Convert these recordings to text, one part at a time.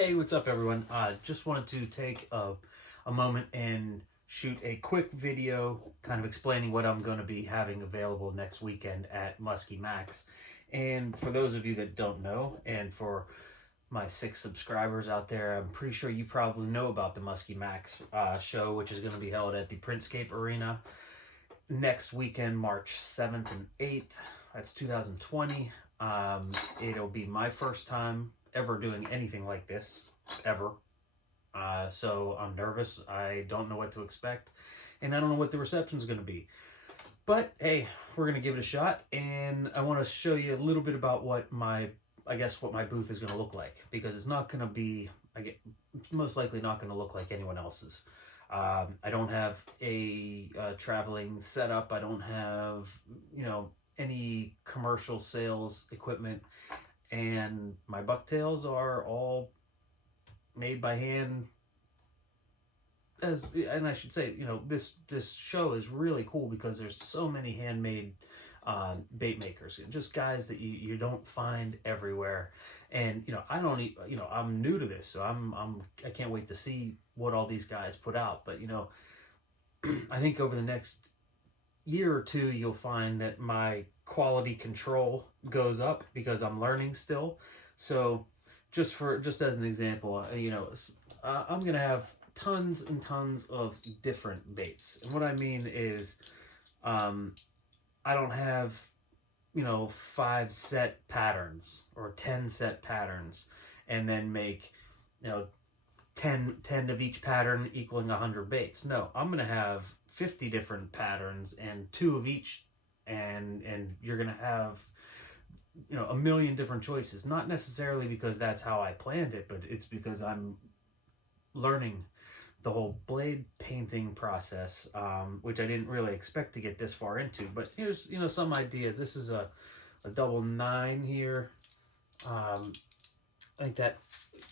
Hey, what's up, everyone? Just wanted to take a moment and shoot a quick video kind of explaining what I'm going to be having available next weekend at Muskie Max. And for those of you that don't know, and for my 6 subscribers out there, I'm pretty sure you probably know about the Muskie Max show, which is going to be held at the Printscape Arena next weekend, March 7th and 8th. That's 2020. It'll be my first time ever doing anything like this, ever. So I'm nervous. I don't know what to expect, and I don't know what the reception is going to be. But hey, we're going to give it a shot, and I want to show you a little bit about what my booth is going to look like, because it's not going to be, it's most likely not going to look like anyone else's. I don't have a traveling setup. I don't have, any commercial sales equipment, and my Bucktails are all made by hand. And I should say, this show is really cool because there's so many handmade bait makers, just guys that you don't find everywhere. And I'm new to this, so I can't wait to see what all these guys put out. But I think over the next year or two, you'll find that my quality control goes up because I'm learning still. So just as an example, I'm gonna have tons and tons of different baits, and what I mean is, I don't have 5 set patterns or 10 set patterns, and then make 10 of each pattern equaling 100 baits. No, I'm gonna have 50 different patterns and 2 of each, and you're gonna have a million different choices. Not necessarily because that's how I planned it, but it's because I'm learning the whole blade painting process, which I didn't really expect to get this far into. But here's some ideas. This is a double 9 here. I think that, you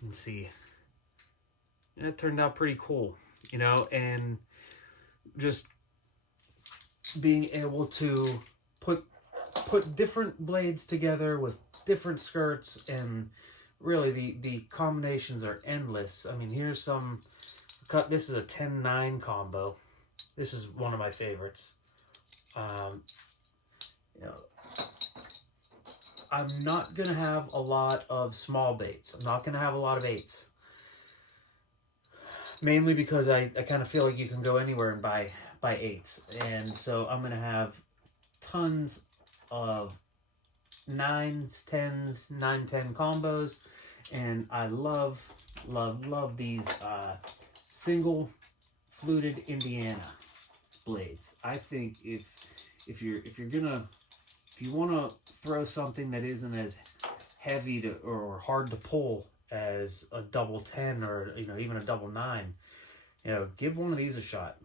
can see, and it turned out pretty cool, and just being able to put different blades together with different skirts, and really the combinations are endless. I mean, here's some cut. This is a 10-9 combo. This is one of my favorites. I'm not gonna have a lot of small baits. I'm not gonna have a lot of 8s. Mainly because I kind of feel like you can go anywhere and buy 8s. And so I'm gonna have tons of 9s, 10s, 9-10 combos. And I love these single fluted Indiana blades. I think if you want to throw something that isn't as heavy or hard to pull as a double 10 or even a double 9, give one of these a shot.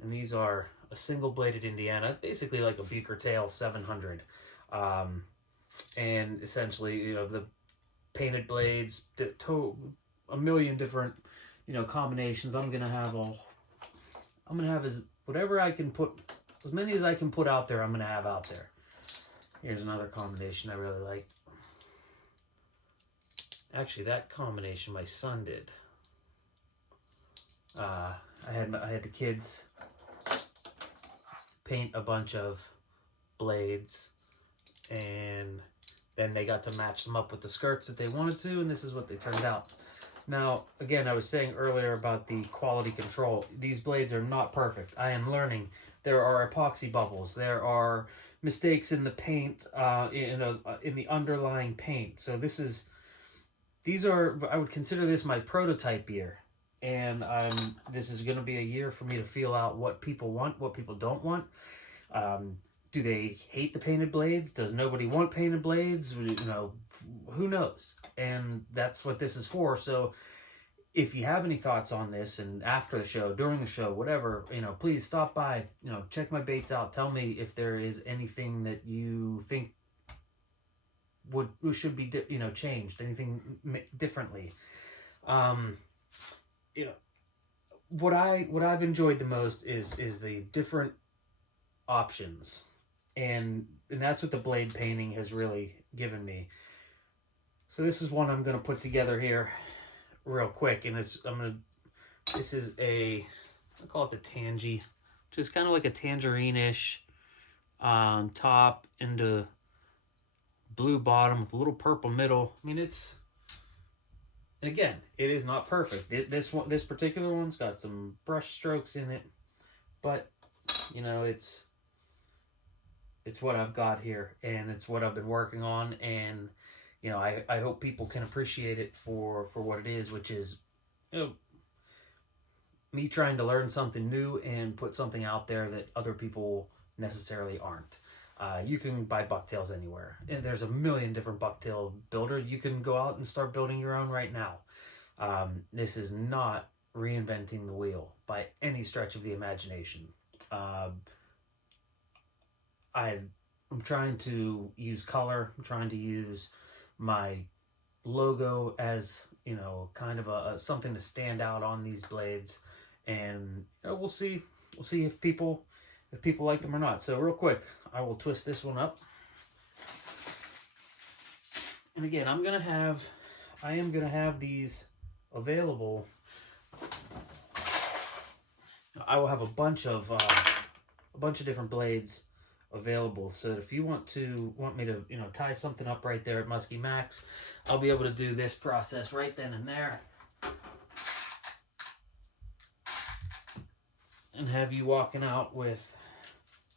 And these are a single bladed Indiana, basically like a beaker tail 700, and essentially the painted blades, a million different combinations. I'm gonna have as whatever I can put, as many as I can put out there. I'm gonna have out there. Here's another combination I really like. Actually, that combination my son did. I had the kids paint a bunch of blades, and then they got to match them up with the skirts that they wanted to, and this is what they turned out. Now, again, I was saying earlier about the quality control. These blades are not perfect. I am learning. There are epoxy bubbles. There are mistakes in the paint, in the underlying paint. So I would consider this my prototype year, and this is going to be a year for me to feel out what people want, what people don't want. Do they hate the painted blades? Does nobody want painted blades? Who knows? And that's what this is for. So if you have any thoughts on this, and after the show, during the show, whatever, please stop by, check my baits out. Tell me if there is anything that you think should be changed, anything differently. What I've enjoyed the most is the different options, and that's what the blade painting has really given me. So this is one I'm going to put together here real quick, and this is I call it the Tangy, which is kind of like a tangerine-ish top into blue bottom with a little purple middle. I mean, and again, it is not perfect. This particular one's got some brush strokes in it, but you know, it's what I've got here, and it's what I've been working on, and you know, I hope people can appreciate it for what it is, which is, you know, me trying to learn something new and put something out there that other people necessarily aren't. You can buy bucktails anywhere, and there's a million different bucktail builders. You can go out and start building your own right now. This is not reinventing the wheel by any stretch of the imagination. I'm trying to use color. I'm trying to use my logo as, you know, kind of a something to stand out on these blades, and you know, we'll see if people like them or not. So real quick, I will twist this one up, and again, I am gonna have these available. I will have a bunch of different blades available, so that if you want me to, you know, tie something up right there at Muskie Max, I'll be able to do this process right then and there, and have you walking out with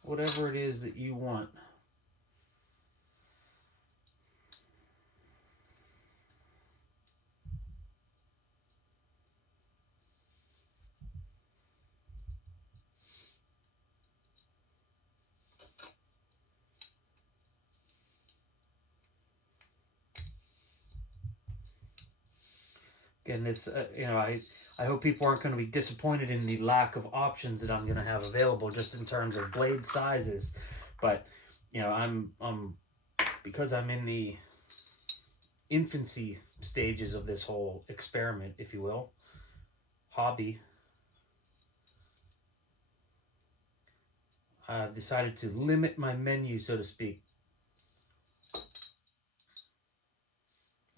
whatever it is that you want. Again, this, you know, I hope people aren't going to be disappointed in the lack of options that I'm going to have available, just in terms of blade sizes. But, you know, I'm because I'm in the infancy stages of this whole experiment, if you will, hobby, I've decided to limit my menu, so to speak.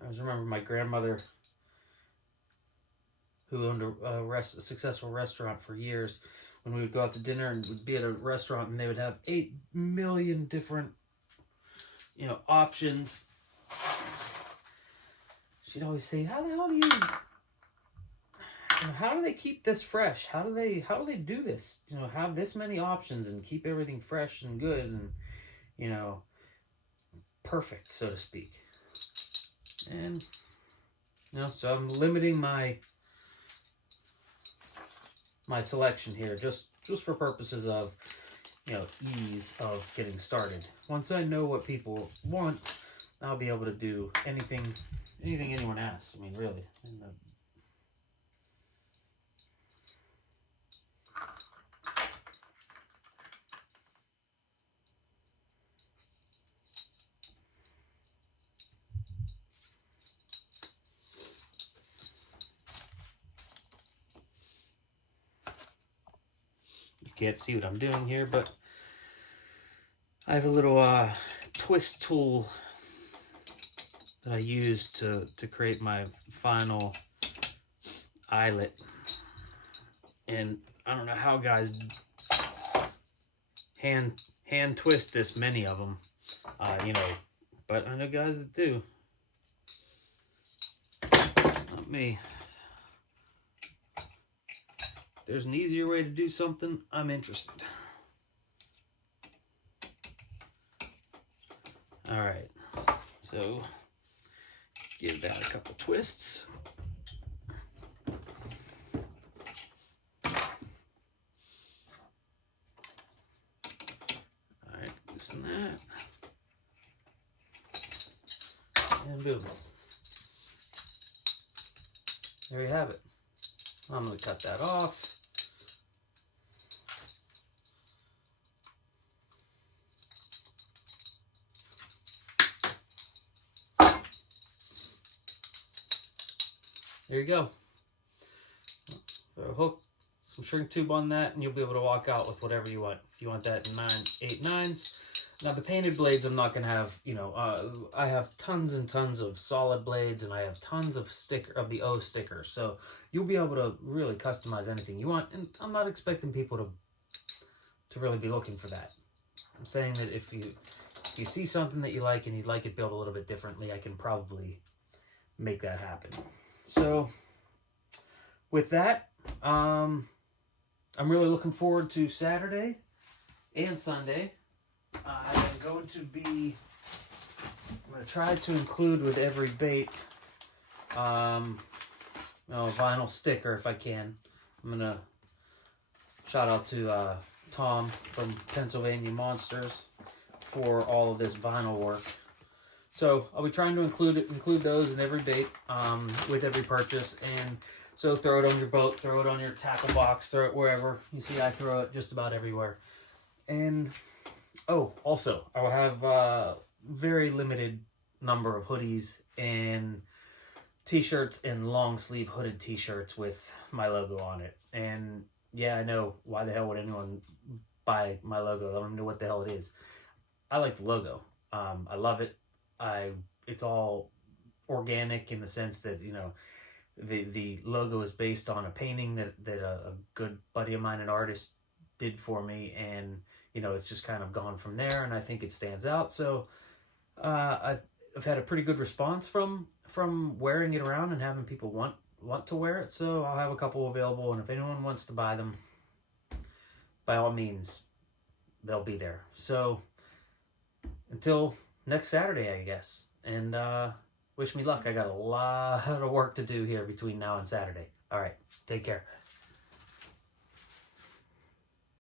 I always remember my grandmother, who owned a successful restaurant for years, when we would go out to dinner and would be at a restaurant and they would have 8 million different, you know, options. She'd always say, how the hell do how do they keep this fresh? How do they do this? You know, have this many options and keep everything fresh and good and, you know, perfect, so to speak. And, you know, so I'm limiting my selection here, just for purposes of, you know, ease of getting started. Once I know what people want, I'll be able to do anything anyone asks. I mean, really. You can't see what I'm doing here, but I have a little twist tool that I use to create my final eyelet. And I don't know how guys hand twist this many of them, you know, but I know guys that do. Not me. If there's an easier way to do something, I'm interested. All right, so give that a couple twists. All right, loosen that, and boom. There you have it. I'm going to cut that off. There you go. Throw a hook, some shrink tube on that, and you'll be able to walk out with whatever you want. If you want that in 8/9s, Now the painted blades, I'm not gonna have. I have tons and tons of solid blades, and I have tons of the O stickers. So you'll be able to really customize anything you want. And I'm not expecting people to really be looking for that. I'm saying that if you see something that you like and you'd like it built a little bit differently, I can probably make that happen. So with that, I'm really looking forward to Saturday and Sunday. I'm going to try to include with every bait a vinyl sticker if I can. I'm going to shout out to Tom from Pennsylvania Monsters for all of this vinyl work. So I'll be trying to include those in every bait with every purchase. And so throw it on your boat, throw it on your tackle box, throw it wherever. You see I throw it just about everywhere. And also I will have a very limited number of hoodies and t-shirts and long sleeve hooded t-shirts with my logo on it. And yeah, I know, why the hell would anyone buy my logo? I don't even know what the hell it is. I like the logo. I love it. It's all organic in the sense that, the logo is based on a painting that a good buddy of mine, an artist, did for me, and it's just kind of gone from there, and I think it stands out. So I've had a pretty good response from wearing it around and having people want to wear it. So I'll have a couple available, and if anyone wants to buy them, by all means, they'll be there. So until next Saturday, I guess, and wish me luck. I got a lot of work to do here between now and Saturday. All right, take care.